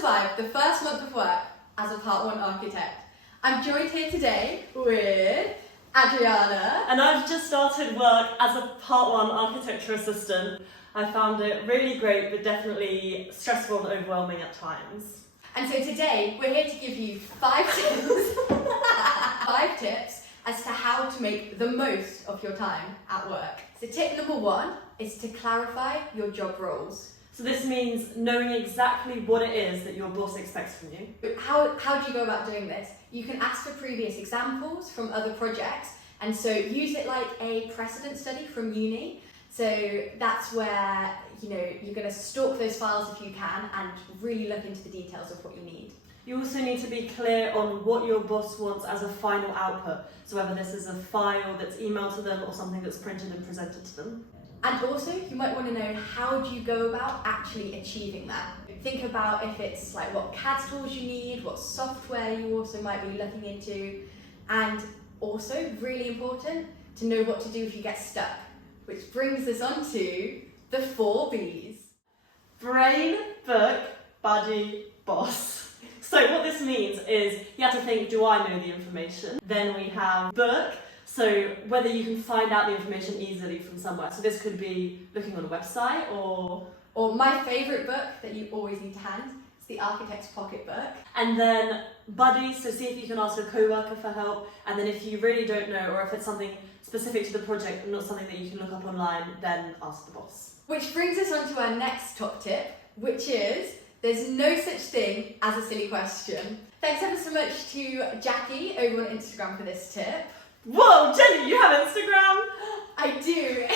survive the first month of work as a Part 1 architect? I'm joined here today with Adriana. And I've just started work as a Part 1 architecture assistant. I found it really great, but definitely stressful and overwhelming at times. And so today we're here to give you 5 tips, 5 tips as to how to make the most of your time at work. So tip number 1 is to clarify your job roles. So this means knowing exactly what it is that your boss expects from you. How do you go about doing this? You can ask for previous examples from other projects, and so use it like a precedent study from uni. So that's where you're going to stalk those files if you can and really look into the details of what you need. You also need to be clear on what your boss wants as a final output. So whether this is a file that's emailed to them or something that's printed and presented to them. And also, you might want to know, how do you go about actually achieving that? Think about if it's like what CAD tools you need, what software you also might be looking into, and also, really important, to know what to do if you get stuck. Which brings us on to the 4 Bs. Brain, book, buddy, boss. So what this means is you have to think, do I know the information? Then we have book. So whether you can find out the information easily from somewhere. So this could be looking on a website or my favourite book that you always need to hand is The Architect's Pocketbook. And then buddies, so see if you can ask a co-worker for help. And then if you really don't know, or if it's something specific to the project and not something that you can look up online, then ask the boss. Which brings us on to our next top tip, which is there's no such thing as a silly question. Thanks ever so much to Jackie over on Instagram for this tip. Whoa, Jenny, you have Instagram? I do.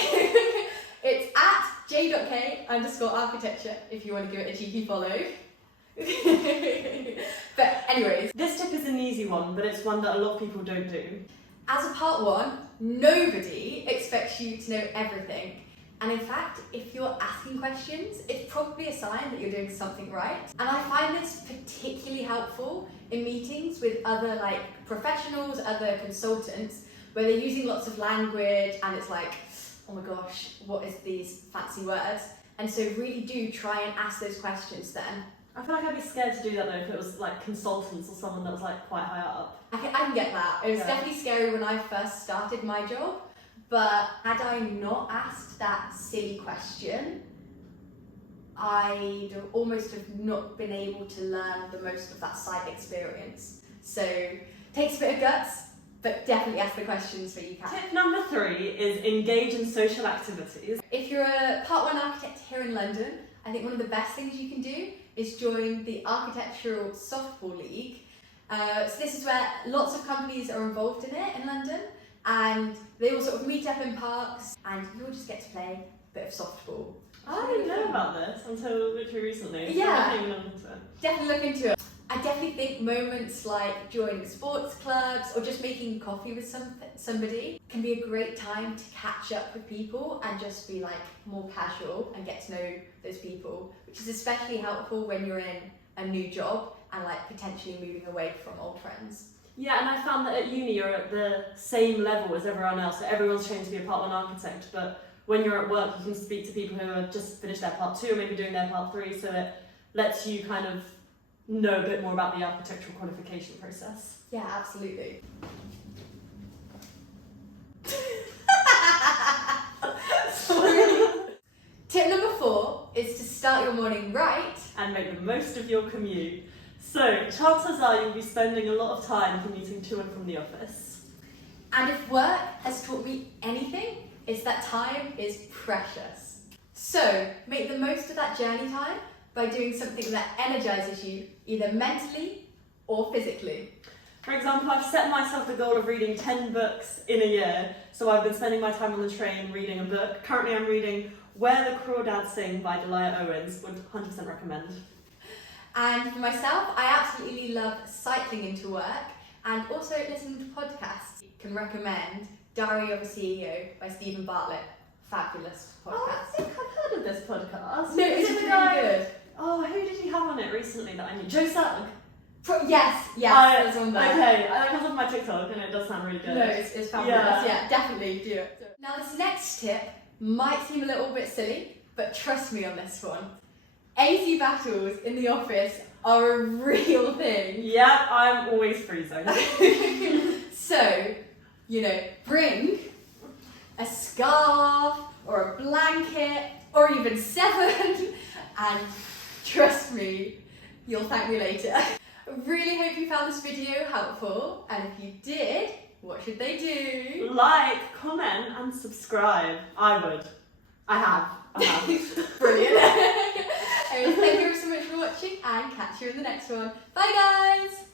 It's at j.k_architecture if you want to give it a cheeky follow. But anyways. This tip is an easy one, but it's one that a lot of people don't do. As a Part 1, nobody expects you to know everything. And in fact, if you're asking questions, it's probably a sign that you're doing something right. And I find this particularly helpful in meetings with other professionals, other consultants, where they're using lots of language and it's like, oh my gosh, what is these fancy words? And so really do try and ask those questions then. I feel like I'd be scared to do that though if it was like consultants or someone that was like quite high up. I can get that. It was definitely scary when I first started my job, but had I not asked that silly question, I'd almost have not been able to learn the most of that site experience. So takes a bit of guts, but definitely ask the questions where you can. Tip number 3 is engage in social activities. If you're a Part 1 architect here in London, I think one of the best things you can do is join the Architectural Softball League. So this is where lots of companies are involved in it in London, and they all sort of meet up in parks and you'll just get to play a bit of softball. I didn't know about this until literally recently. Yeah. So I didn't even know into it. Definitely look into it. I definitely think moments like joining sports clubs or just making coffee with somebody can be a great time to catch up with people and just be more casual and get to know those people, which is especially helpful when you're in a new job and potentially moving away from old friends. Yeah, and I found that at uni you're at the same level as everyone else, so everyone's trained to be a Part 1 architect, but when you're at work you can speak to people who have just finished their Part 2 or maybe doing their Part 3, so it lets you kind of know a bit more about the architectural qualification process. Yeah, absolutely. Tip number 4 is to start your morning right and make the most of your commute. So chances are you'll be spending a lot of time commuting to and from the office. And if work has taught me anything, it's that time is precious. So make the most of that journey time by doing something that energizes you, either mentally or physically. For example, I've set myself the goal of reading 10 books in a year, so I've been spending my time on the train reading a book. Currently I'm reading Where the Crawdads Sing by Delia Owens, would 100% recommend. And for myself, I absolutely love cycling into work and also listening to podcasts. Can recommend Diary of a CEO by Stephen Bartlett. Fabulous podcast. Oh, I think I've heard of this podcast. No, it's really good. Oh, who did he have on it recently that I knew? Joe Sugg. Yes, there's one there. Okay, that comes off my TikTok and it does sound really good. No, it's fabulous. Yeah, definitely do it. Now this next tip might seem a little bit silly, but trust me on this one. AC battles in the office are a real thing. Yeah, I'm always freezing. So, bring a scarf or a blanket or even 7 and trust me, you'll thank me later. Really hope you found this video helpful, and if you did, what should they do? Like, comment and subscribe. I would. I have. Brilliant. Thank you so much for watching, and catch you in the next one. Bye guys!